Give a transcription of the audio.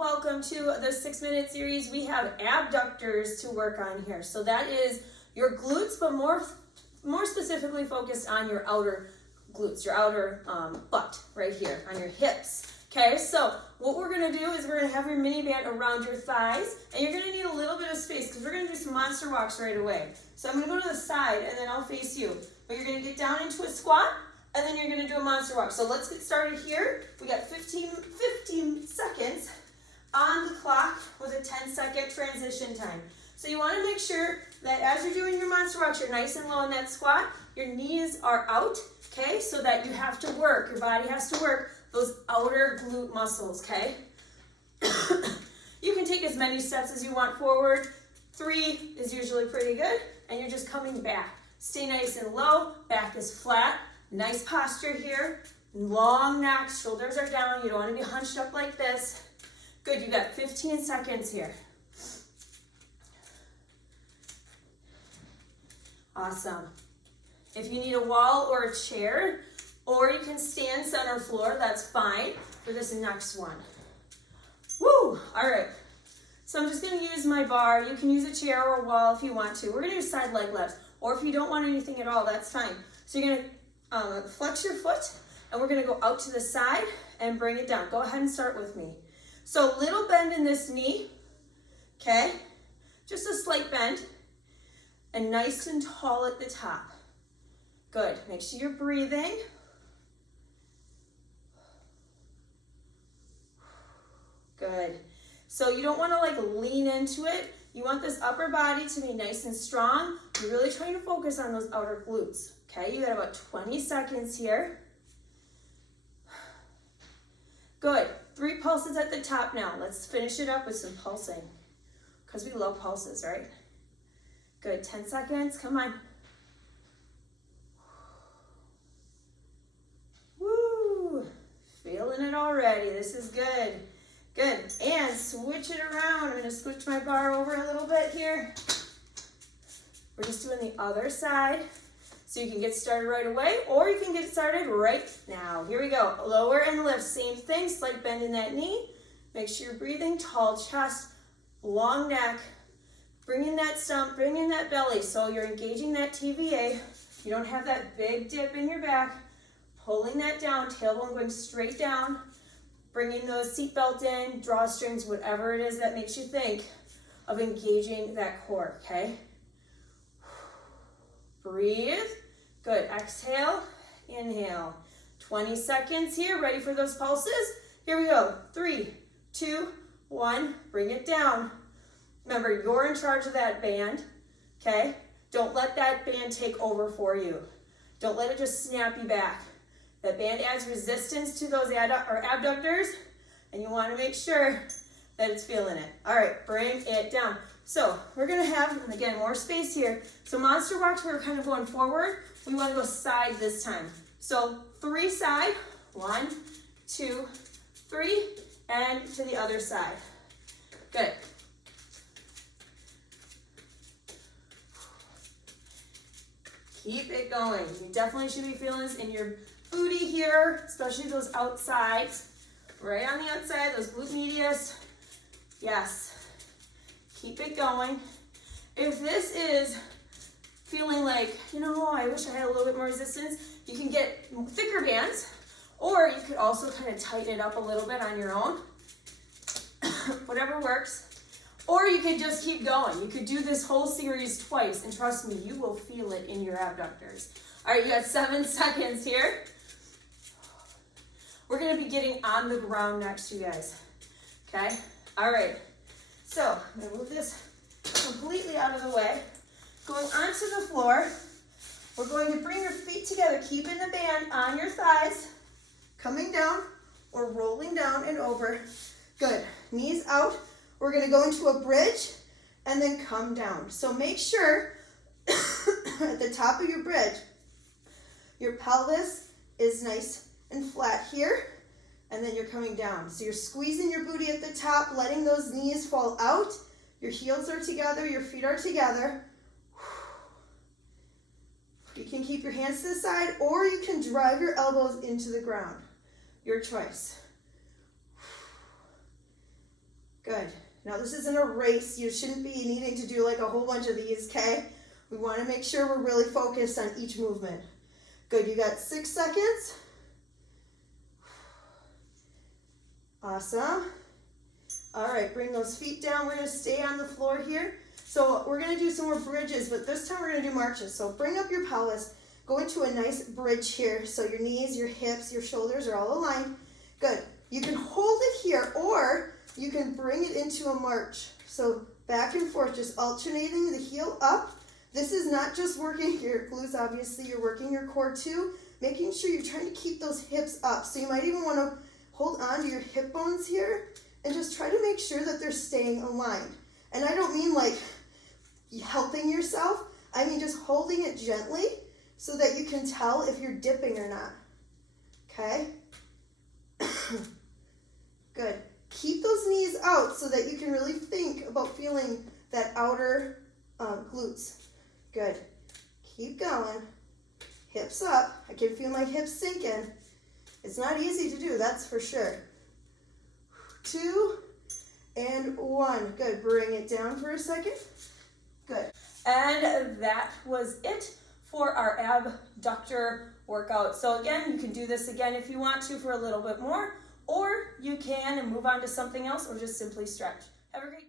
welcome to the 6-minute series. We have abductors to work on here. So that is your glutes, but more specifically focused on your outer glutes, your outer butt right here on your hips. Okay, so what we're gonna do is we're gonna have your mini band around your thighs, and you're gonna need a little bit of space because we're gonna do some monster walks right away. So I'm gonna go to the side and then I'll face you. But you're gonna get down into a squat, and then you're gonna do a monster walk. So let's get started here. We got 15 seconds on the clock with a 10-second transition time. So you wanna make sure that as you're doing your monster walks, you're nice and low in that squat, your knees are out, okay? So that you have to work, your body has to work those outer glute muscles, okay? You can take as many steps as you want forward. 3 is usually pretty good, and you're just coming back. Stay nice and low, back is flat. Nice posture here, long neck, shoulders are down. You don't want to be hunched up like this. Good, you got 15 seconds here. Awesome. If you need a wall or a chair, or you can stand center floor, that's fine for this next one. Woo, all right. So I'm just gonna use my bar. You can use a chair or a wall if you want to. We're gonna do side leg lifts, or if you don't want anything at all, that's fine. So you're gonna flex your foot, and we're gonna go out to the side and bring it down. Go ahead and start with me. So little bend in this knee, okay? Just a slight bend, and nice and tall at the top. Good, make sure you're breathing. Good. So you don't wanna like lean into it. You want this upper body to be nice and strong. You're really trying to focus on those outer glutes. Okay, you got about 20 seconds here. Good, 3 pulses at the top now. Let's finish it up with some pulsing, because we love pulses, right? Good, 10 seconds, come on. Woo, feeling it already, this is good. Good, and switch it around. I'm gonna switch my bar over a little bit here. We're just doing the other side. So you can get started right away, or you can get started right now. Here we go, lower and lift, same thing, slight bend in that knee. Make sure you're breathing, tall chest, long neck. Bring in that stump, bring in that belly. So you're engaging that TVA. You don't have that big dip in your back. Pulling that down, tailbone going straight down. Bringing those seatbelt in, drawstrings, whatever it is that makes you think of engaging that core, okay? Breathe. Good. Exhale, inhale. 20 seconds here. Ready for those pulses? Here we go. 3, 2, 1. Bring it down. Remember, you're in charge of that band, okay? Don't let that band take over for you. Don't let it just snap you back. That band adds resistance to those abductors, and you want to make sure that it's feeling it. All right, bring it down. So we're gonna have, again, more space here. So monster walks, we're kind of going forward. We wanna go side this time. So 3 side, 1, 2, 3, and to the other side. Good. Keep it going. You definitely should be feeling this in your booty here, especially those outsides. Right on the outside, those glute medius. Yes. Keep it going. If this is feeling like, you know, I wish I had a little bit more resistance, you can get thicker bands, or you could also kind of tighten it up a little bit on your own. Whatever works. Or you could just keep going. You could do this whole series twice, and trust me, you will feel it in your abductors. All right, you got 7 seconds here. We're gonna be getting on the ground next to you guys, okay? All right. So I'm gonna move this completely out of the way. Going onto the floor, we're going to bring your feet together, keeping the band on your thighs, coming down or rolling down and over. Good, knees out. We're gonna go into a bridge and then come down. So make sure at the top of your bridge, your pelvis is nice and flat here, and then you're coming down. So you're squeezing your booty at the top, letting those knees fall out. Your heels are together, your feet are together. You can keep your hands to the side, or you can drive your elbows into the ground. Your choice. Good. Now this isn't a race. You shouldn't be needing to do like a whole bunch of these, okay? We want to make sure we're really focused on each movement. Good, you got 6 seconds. Awesome. All right, bring those feet down. We're gonna stay on the floor here. So we're gonna do some more bridges, but this time we're gonna do marches. So bring up your pelvis, go into a nice bridge here. So your knees, your hips, your shoulders are all aligned. Good. You can hold it here, or you can bring it into a march. So back and forth, just alternating the heel up. This is not just working your glutes, obviously, you're working your core too, making sure you're trying to keep those hips up. So you might even want to hold on to your hip bones here and just try to make sure that they're staying aligned. And I don't mean like helping yourself, I mean just holding it gently so that you can tell if you're dipping or not. Okay? Good. Keep those knees out so that you can really think about feeling that outer glutes. Good. Keep going. Hips up. I can feel my hips sinking. It's not easy to do, that's for sure. 2 and 1. Good. Bring it down for a second. Good. And that was it for our abductor workout. So again, you can do this again if you want to for a little bit more, or you can move on to something else, or just simply stretch. Have a great day.